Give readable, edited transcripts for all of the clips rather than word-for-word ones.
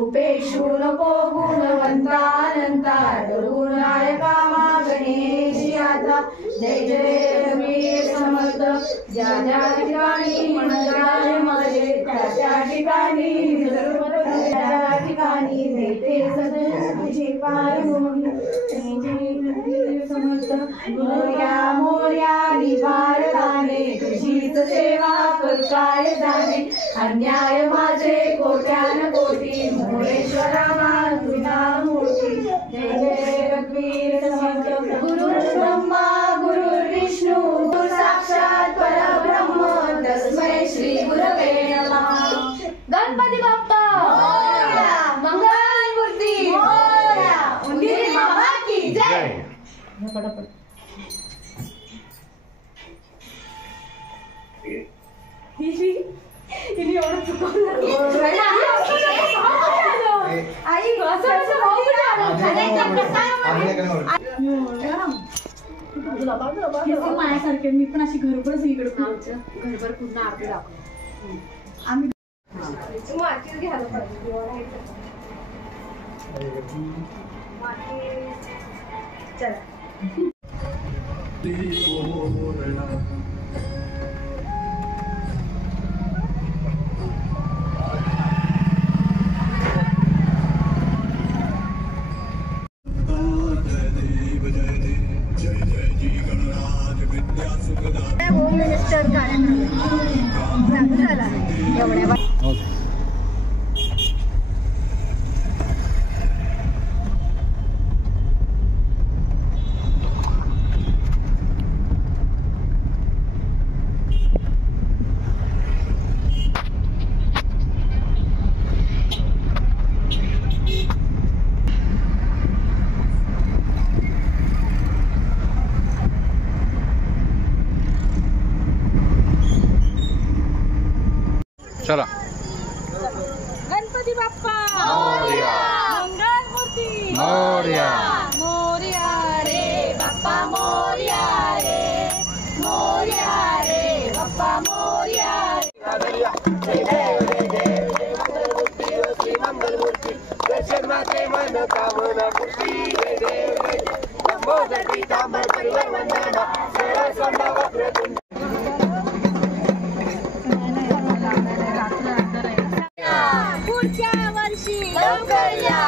उपेशू नको गुणवंतानंता रघुनायका गणेश आता जय जय रघुवीर समर्थ ज्या ज्या ठिकाणी मनराज माझे त्या ठिकाणी त्या ठिकाणी देते सदस्य पाय मोही जय जय रघुवीर समर्थ मोर्या मोर्या निवारताने तुझीच सेवा करू काय जाणे अन्याय माझे कोट्यान कोटी मोरेश्वरा तुझा मूर्ती जय जय रघुवीर समर्थ गुरु ब्रह्मा गुरु विष्णु गुरु साक्षात परब्रह्म तस्मै श्री गुरवे नमः। गणपती बाप्पा मोरया मंगल मूर्ती मोरया उंदीर मामा की जय। फटाफट इनी एवढं चुकवलं आई असं असं माझ्यासारखे मी पण अशी घरभर सगळीकडे फिरायचं घरभर पूर्ण आरती दाखवलं आम्ही मातीच घ्यायला पाहिजे चला होम मिनिस्टर कार्यक्रम झाला एवढ्या चला गणपती बाप्पा मोरया मंगल मूर्ती मोरया मोरया रे बाप्पा मोरया रे बाप्पा मोरया जय देव श्री मंगल मूर्ती दर्शन माते मन कामना मूर्ती जय देव लंबोदर पीतांबर परिवार वंदना सरस्वंदा वक्रतुंड पुढच्या वर्षी लवकर या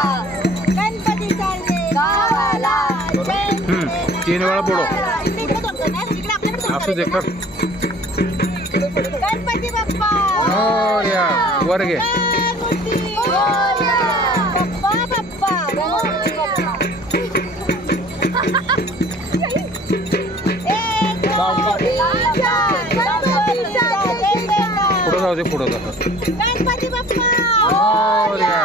गणपती चालले गावाला 3 वेळा पुढो असू दे कर गणपती बाप्पा मोरया वर घे मोरया बाप्पा बाप्पा पुढे जाऊ दे पुढे जाऊ गणपती बाप्पा मोरया